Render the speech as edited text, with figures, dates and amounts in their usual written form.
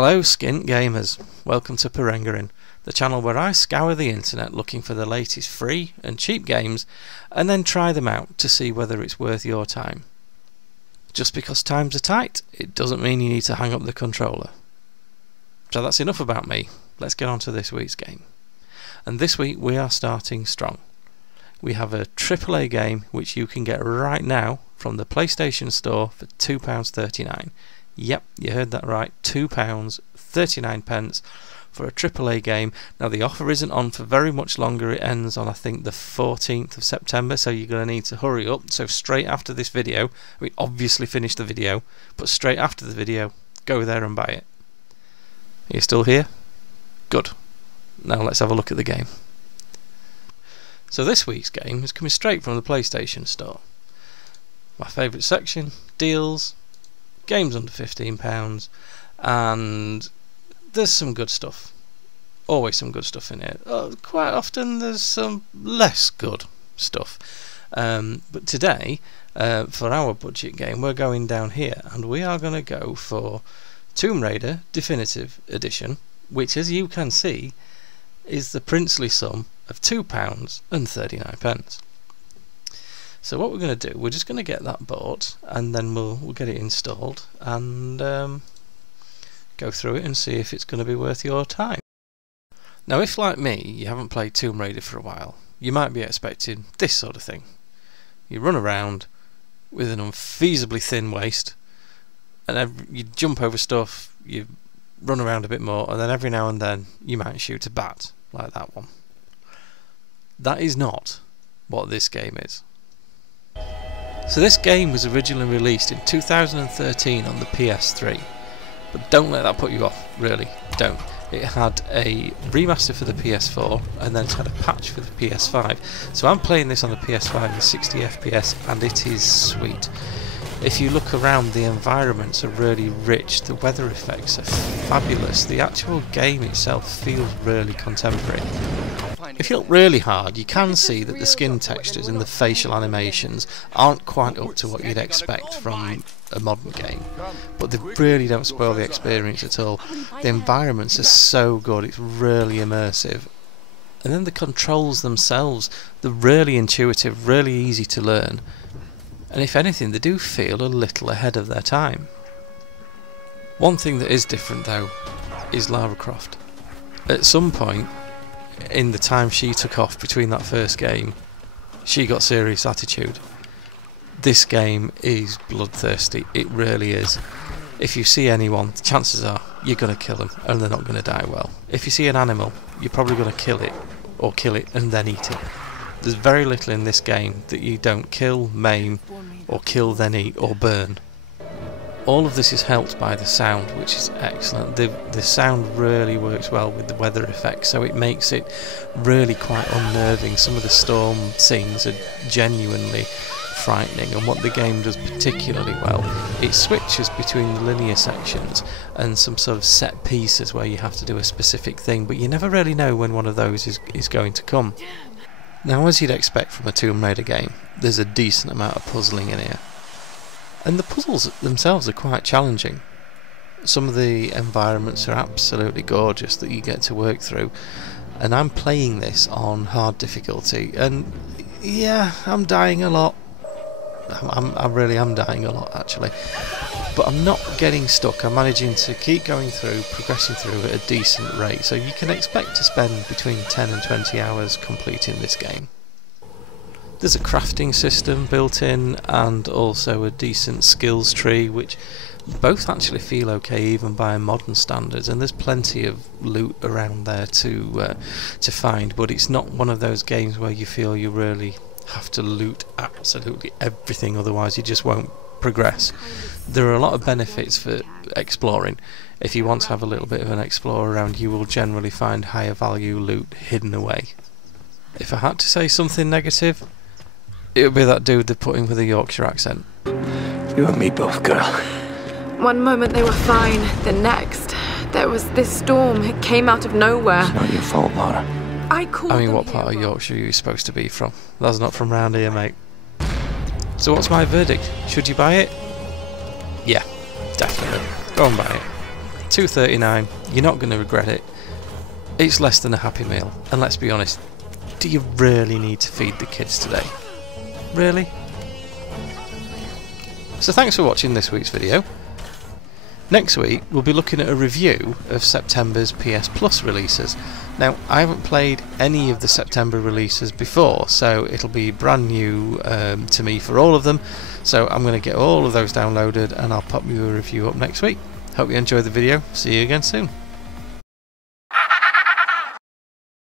Hello skint gamers, welcome to Perengarin, the channel where I scour the internet looking for the latest free and cheap games and then try them out to see whether it's worth your time. Just because times are tight, it doesn't mean you need to hang up the controller. So that's enough about me, let's get on to this week's game. And this week we are starting strong. We have a AAA game which you can get right now from the PlayStation Store for £2.39. Yep, you heard that right, £2.39 for a AAA game. Now the offer isn't on for very much longer, it ends on I think the 14th of September, so you're going to need to hurry up. So straight after this video, we obviously finish the video, but straight after the video, go there and buy it. Are you still here? Good. Now let's have a look at the game. So this week's game is coming straight from the PlayStation Store. My favourite section, deals, games under £15, and there's some good stuff. Always some good stuff in it. Quite often there's some less good stuff. But today, for our budget game, we're going down here and we are going to go for Tomb Raider Definitive Edition, which, as you can see, is the princely sum of £2.39. So what we're going to do, we're just going to get that bought and then we'll get it installed and go through it and see if it's going to be worth your time. Now if, like me, you haven't played Tomb Raider for a while, you might be expecting this sort of thing. You run around with an unfeasibly thin waist and you jump over stuff, you run around a bit more, and then every now and then you might shoot a bat like that one. That is not what this game is. So this game was originally released in 2013 on the PS3, but don't let that put you off, really, don't. It had a remaster for the PS4 and then it had a patch for the PS5. So I'm playing this on the PS5 with 60 FPS and it is sweet. If you look around, the environments are really rich, the weather effects are fabulous, the actual game itself feels really contemporary. If you look really hard, you can see that the skin textures and the facial animations aren't quite up to what you'd expect from a modern game, but they really don't spoil the experience at all. The environments are so good, it's really immersive. And then the controls themselves, they're really intuitive, really easy to learn. And if anything, they do feel a little ahead of their time. One thing that is different though is Lara Croft. At some point in the time she took off between that first game, she got serious attitude. This game is bloodthirsty, it really is. If you see anyone, chances are you're going to kill them and they're not going to die well. If you see an animal, you're probably going to kill it, or kill it and then eat it. There's very little in this game that you don't kill, maim, or kill then eat, or burn. All of this is helped by the sound, which is excellent. The sound really works well with the weather effects, so it makes it really quite unnerving. Some of the storm scenes are genuinely frightening, and what the game does particularly well, it switches between the linear sections and some sort of set pieces where you have to do a specific thing, but you never really know when one of those is going to come. Now, as you'd expect from a Tomb Raider game, there's a decent amount of puzzling in here. And the puzzles themselves are quite challenging. Some of the environments are absolutely gorgeous that you get to work through. And I'm playing this on hard difficulty, and yeah, I'm dying a lot. I really am dying a lot, actually. But I'm not getting stuck, I'm managing to keep going through, progressing through at a decent rate, so you can expect to spend between 10 and 20 hours completing this game. There's a crafting system built in, and also a decent skills tree, which both actually feel okay even by modern standards, and there's plenty of loot around there to find, but it's not one of those games where you feel you really have to loot absolutely everything, otherwise you just won't progress. There are a lot of benefits for exploring. If you want to have a little bit of an explore around, you will generally find higher value loot hidden away. If I had to say something negative, it would be that dude they put in with a Yorkshire accent. You and me both, girl. One moment they were fine, the next there was this storm. It came out of nowhere. It's not your fault, Laura. I mean, what part of Yorkshire are you supposed to be from? That's not from round here, mate. So what's my verdict? Should you buy it? Yeah, definitely. Go and buy it. $2.39, you're not going to regret it. It's less than a Happy Meal, and let's be honest, do you really need to feed the kids today? Really? So thanks for watching this week's video. Next week we'll be looking at a review of September's PS Plus releases. Now, I haven't played any of the September releases before, so it'll be brand new to me for all of them. So I'm going to get all of those downloaded and I'll pop you a review up next week. Hope you enjoyed the video. See you again soon.